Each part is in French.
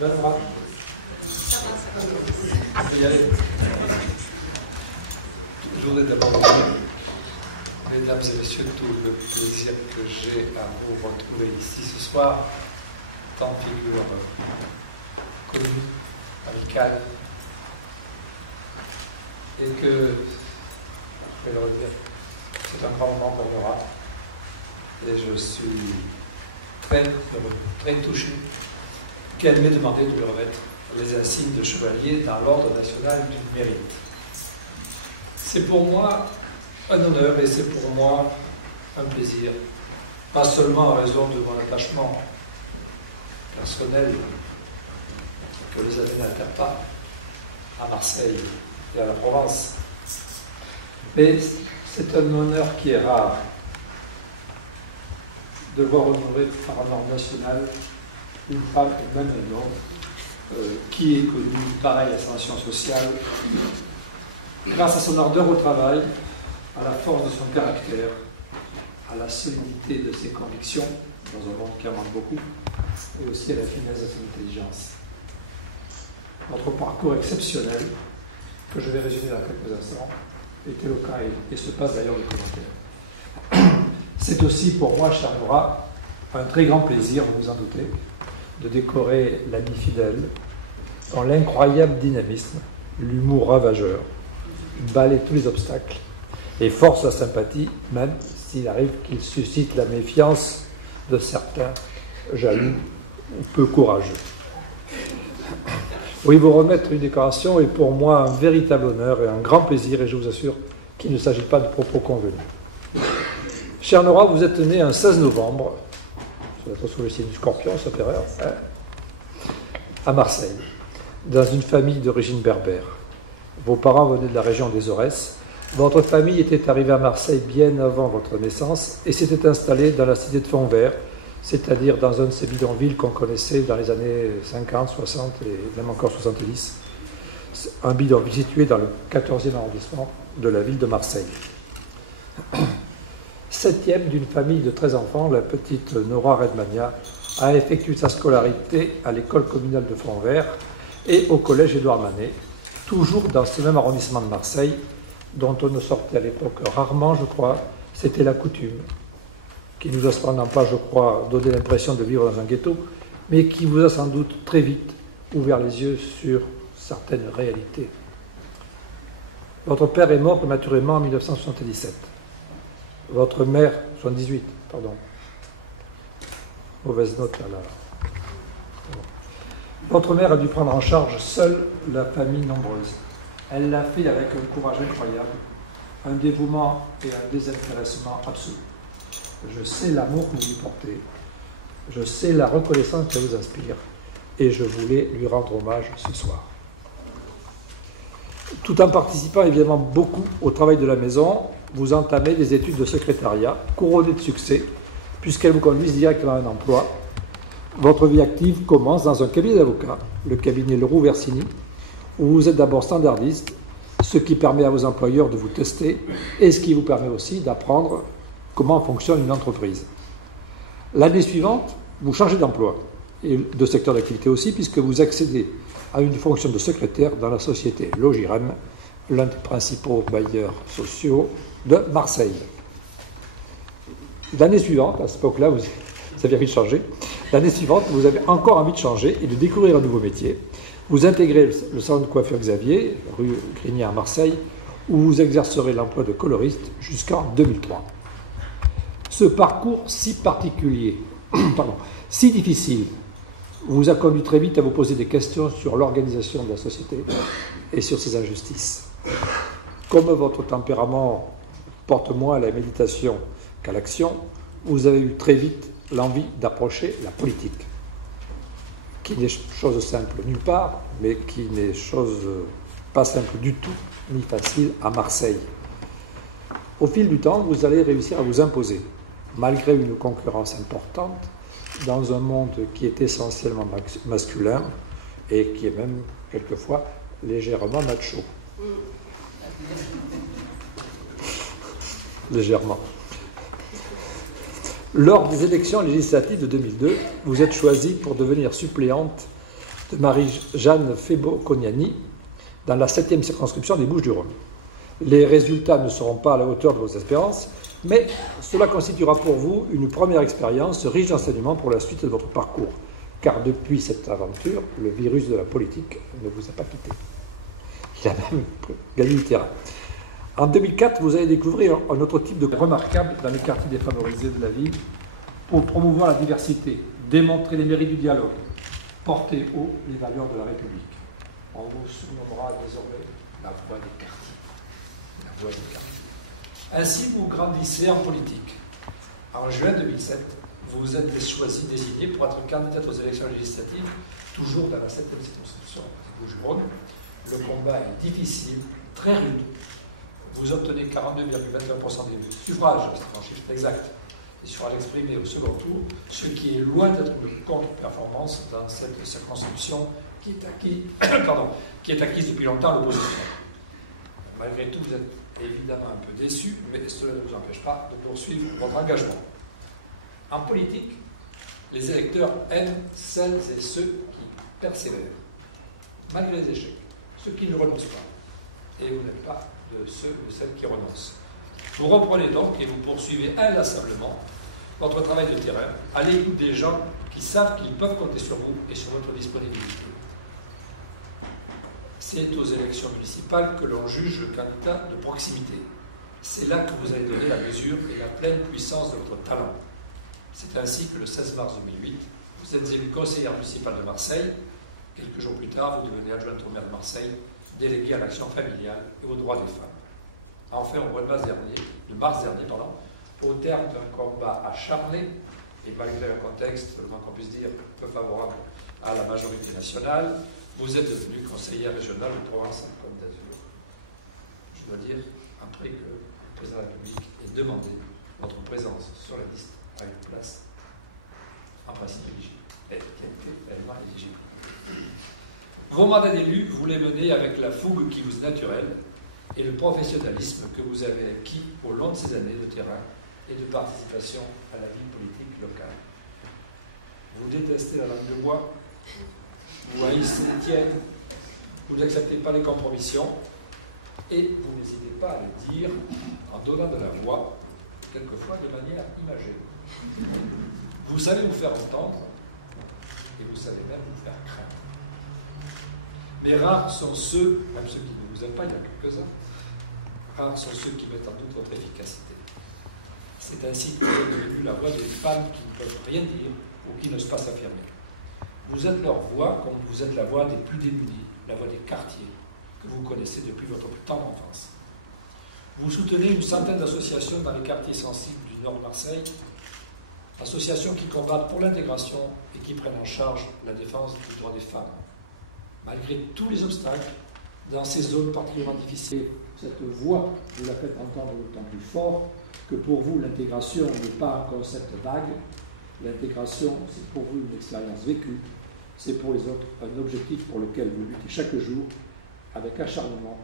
Tu vas le voir. Je vais y aller. Je voudrais d'abord vous dire, mesdames et messieurs, tout le plaisir que j'ai à vous retrouver ici ce soir, tant figure connue, amicale, et que, je vais le redire, c'est un grand moment pour Nora, et je suis très heureux, très touché qu'elle m'ait demandé de lui remettre les insignes de chevalier dans l'ordre national du mérite. C'est pour moi un honneur et c'est pour moi un plaisir, pas seulement en raison de mon attachement personnel que les années n'altèrent pas à Marseille et à la Provence, mais c'est un honneur qui est rare de voir honorer par un ordre national une femme et même un homme qui est connu, pareil, ascension sociale, grâce à son ardeur au travail, à la force de son caractère, à la solidité de ses convictions, dans un monde qui en manque beaucoup, et aussi à la finesse de son intelligence. Notre parcours exceptionnel, que je vais résumer dans quelques instants, est éloquent et se passe d'ailleurs de commentaires. C'est aussi pour moi, chère Nora, un très grand plaisir, vous vous en doutez, de décorer l'ami fidèle dans l'incroyable dynamisme, l'humour ravageur, balaie tous les obstacles et force la sympathie, même s'il arrive qu'il suscite la méfiance de certains jaloux ou peu courageux. Oui, vous remettre une décoration est pour moi un véritable honneur et un grand plaisir, et je vous assure qu'il ne s'agit pas de propos convenus. Chère Nora, vous êtes née un 16 novembre, ça doit être sous le signe du Scorpion, sauf erreur, à Marseille, dans une famille d'origine berbère. Vos parents venaient de la région des Aurès. Votre famille était arrivée à Marseille bien avant votre naissance et s'était installée dans la cité de Fontvert, c'est-à-dire dans un de ces bidonvilles qu'on connaissait dans les années 50, 60 et même encore 70. Un bidonville situé dans le 14e arrondissement de la ville de Marseille. Septième d'une famille de 13 enfants, la petite Nora Redmania a effectué sa scolarité à l'école communale de Fontvert et au collège Édouard Manet, toujours dans ce même arrondissement de Marseille, dont on ne sortait à l'époque rarement, je crois, c'était la coutume, qui nous a cependant pas, je crois, donné l'impression de vivre dans un ghetto, mais qui vous a sans doute très vite ouvert les yeux sur certaines réalités. Votre père est mort prématurément en 1977. Votre mère, 78, pardon. Mauvaise note là. Votre mère a dû prendre en charge seule la famille nombreuse. Elle l'a fait avec un courage incroyable, un dévouement et un désintéressement absolu. Je sais l'amour que vous lui portez, je sais la reconnaissance qu'elle vous inspire, et je voulais lui rendre hommage ce soir. Tout en participant évidemment beaucoup au travail de la maison, vous entamez des études de secrétariat, couronnées de succès, puisqu'elles vous conduisent directement à un emploi. Votre vie active commence dans un cabinet d'avocats, le cabinet Leroux-Versini, où vous êtes d'abord standardiste, ce qui permet à vos employeurs de vous tester et ce qui vous permet aussi d'apprendre comment fonctionne une entreprise. L'année suivante, vous changez d'emploi et de secteur d'activité aussi, puisque vous accédez à une fonction de secrétaire dans la société Logirem, l'un des principaux bailleurs sociaux de Marseille. L'année suivante, à cette époque-là, vous avez envie de changer. L'année suivante, vous avez encore envie de changer et de découvrir un nouveau métier. Vous intégrez le salon de coiffure Xavier, rue Grigny à Marseille, où vous exercerez l'emploi de coloriste jusqu'en 2003. Ce parcours si particulier, si difficile, vous a conduit très vite à vous poser des questions sur l'organisation de la société et sur ses injustices. Comme votre tempérament porte moins à la méditation qu'à l'action, vous avez eu très vite l'envie d'approcher la politique, qui n'est chose simple nulle part, mais qui n'est chose pas simple du tout, ni facile à Marseille. Au fil du temps, vous allez réussir à vous imposer, malgré une concurrence importante, dans un monde qui est essentiellement masculin et qui est même, quelquefois, légèrement macho. Légèrement. Lors des élections législatives de 2002, vous êtes choisie pour devenir suppléante de Marie-Jeanne Febo-Cognani dans la 7e circonscription des Bouches-du-Rhône. Les résultats ne seront pas à la hauteur de vos espérances, mais cela constituera pour vous une première expérience riche d'enseignements pour la suite de votre parcours, car depuis cette aventure, le virus de la politique ne vous a pas quitté. Il a même gagné du terrain. En 2004, vous allez découvrir un autre type de remarquable dans les quartiers défavorisés de la ville pour promouvoir la diversité, démontrer les mérites du dialogue, porter haut les valeurs de la République. On vous surnommera désormais la voix des quartiers. La voix des quartiers. Ainsi, vous grandissez en politique. En juin 2007, vous vous êtes choisi, désigné pour être candidate aux élections législatives, toujours dans la 7e circonscription des Bouches-du-Rhône. Le combat est difficile, très rude. Vous obtenez 42,21% des suffrages, c'est un chiffre exact, des suffrages exprimés au second tour, ce qui est loin d'être une contre-performance dans cette circonscription qui est acquise depuis longtemps à l'opposition. Malgré tout, vous êtes évidemment un peu déçu, mais cela ne vous empêche pas de poursuivre votre engagement. En politique, les électeurs aiment celles et ceux qui persévèrent, malgré les échecs, ceux qui ne renoncent pas. Et vous n'êtes pas de ceux ou celles qui renoncent. Vous reprenez donc et vous poursuivez inlassablement votre travail de terrain à l'écoute des gens qui savent qu'ils peuvent compter sur vous et sur votre disponibilité. C'est aux élections municipales que l'on juge le candidat de proximité. C'est là que vous allez donner la mesure et la pleine puissance de votre talent. C'est ainsi que le 16 mars 2008, vous êtes élu conseillère municipale de Marseille. Quelques jours plus tard, vous devenez adjointe au maire de Marseille, délégué à l'action familiale et aux droits des femmes. Enfin, au mois de mars dernier, au terme d'un combat acharné, et malgré un contexte, le moins qu'on puisse dire, peu favorable à la majorité nationale, vous êtes devenu conseillère régionale de Provence-Alpes-Côte d'Azur. Je dois dire, après que le président de la République ait demandé votre présence sur la liste à une place en principe éligible, et qui a été réellement éligible. Vos mandats d'élu, vous les menez avec la fougue qui vous est naturelle et le professionnalisme que vous avez acquis au long de ces années de terrain et de participation à la vie politique locale. Vous détestez la langue de bois, vous haïssez les tiennes, vous n'acceptez pas les compromissions et vous n'hésitez pas à le dire en donnant de la voix, quelquefois de manière imagée. Vous savez vous faire entendre et vous savez même vous faire craindre. Mais rares sont ceux, même ceux qui ne vous aiment pas, il y en a quelques-uns, rares sont ceux qui mettent en doute votre efficacité. C'est ainsi que vous êtes devenu la voix des femmes qui ne peuvent rien dire ou qui n'osent pas s'affirmer. Vous êtes leur voix comme vous êtes la voix des plus démunis, la voix des quartiers, que vous connaissez depuis votre plus tendre enfance. Vous soutenez une centaine d'associations dans les quartiers sensibles du nord de Marseille, associations qui combattent pour l'intégration et qui prennent en charge la défense des droits des femmes. Malgré tous les obstacles, dans ces zones particulièrement difficiles, cette voix, vous la faites entendre d'autant plus fort que pour vous, l'intégration n'est pas un concept vague. L'intégration, c'est pour vous une expérience vécue. C'est pour les autres un objectif pour lequel vous luttez chaque jour avec acharnement,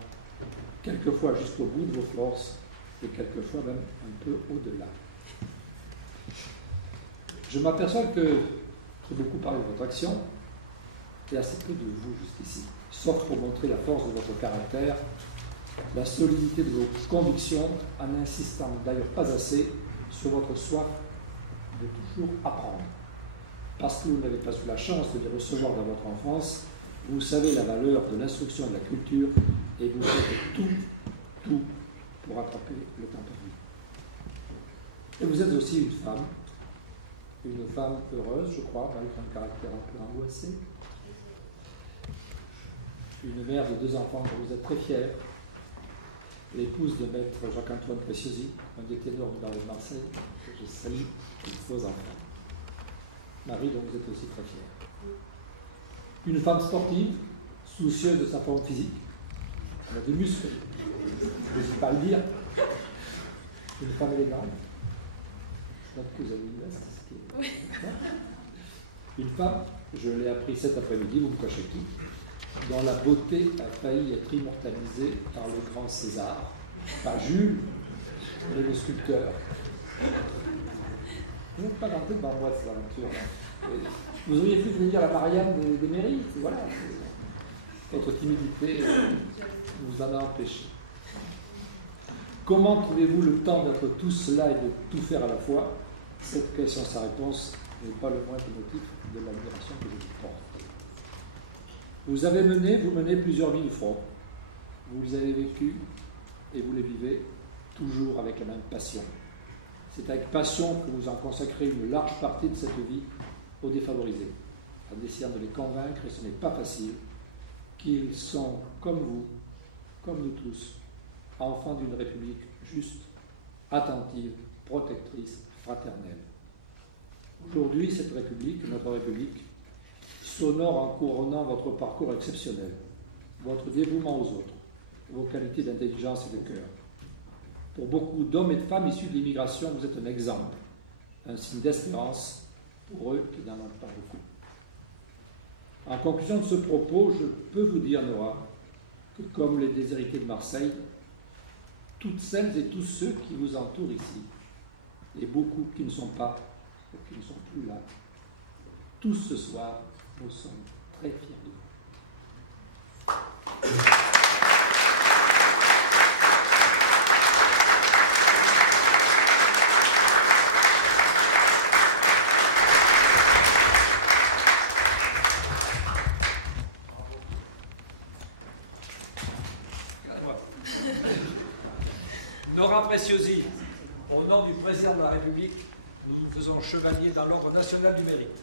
quelquefois jusqu'au bout de vos forces et quelquefois même un peu au-delà. Je m'aperçois que j'ai beaucoup parlé de votre action et assez peu de vous jusqu'ici, sauf pour montrer la force de votre caractère, la solidité de vos convictions, en n'insistant d'ailleurs pas assez sur votre soif de toujours apprendre. Parce que vous n'avez pas eu la chance de les recevoir dans votre enfance, vous savez la valeur de l'instruction et de la culture et vous faites tout pour rattraper le temps perdu. Et vous êtes aussi une femme heureuse, je crois, avec un caractère un peu angoissé. Une mère de 2 enfants dont vous êtes très fière, l'épouse de maître Jacques-Antoine Préciosi, un des ténors du barreau de Marseille, que je salue, et vos enfants. Marie, dont vous êtes aussi très fière. Une femme sportive, soucieuse de sa forme physique, elle a des muscles, je n'hésite pas à le dire. Une femme élégante, je note que vous avez une veste. Oui. Une femme, je l'ai appris cet après-midi, vous me cachez tout, dont la beauté a failli être immortalisée par le grand César, par Jules, le sculpteur. Vous n'êtes pas rentré dans moi, cette aventure. Vous auriez pu venir à la Marianne des mairies, voilà. Votre timidité nous en a empêché. Comment trouvez-vous le temps d'être tous là et de tout faire à la fois? Cette question, sa réponse n'est pas le moindre motif de l'admiration que je vous porte. Vous menez plusieurs vies de front. Vous les avez vécues et vous les vivez toujours avec la même passion. C'est avec passion que vous en consacrez une large partie de cette vie aux défavorisés, en essayant de les convaincre, et ce n'est pas facile, qu'ils sont comme vous, comme nous tous, enfants d'une République juste, attentive, protectrice, fraternelle. Aujourd'hui, cette République, notre République, s'honore en couronnant votre parcours exceptionnel, votre dévouement aux autres, vos qualités d'intelligence et de cœur. Pour beaucoup d'hommes et de femmes issus de l'immigration, vous êtes un exemple, un signe d'espérance pour eux qui n'en ont pas beaucoup. En conclusion de ce propos, je peux vous dire, Nora, que comme les déshérités de Marseille, toutes celles et tous ceux qui vous entourent ici, et beaucoup qui ne sont pas, ou qui ne sont plus là, tous ce soir, nous sommes très fiers de vous. Nora Preciosi, au nom du président de la République, nous vous faisons chevalier dans l'ordre national du mérite.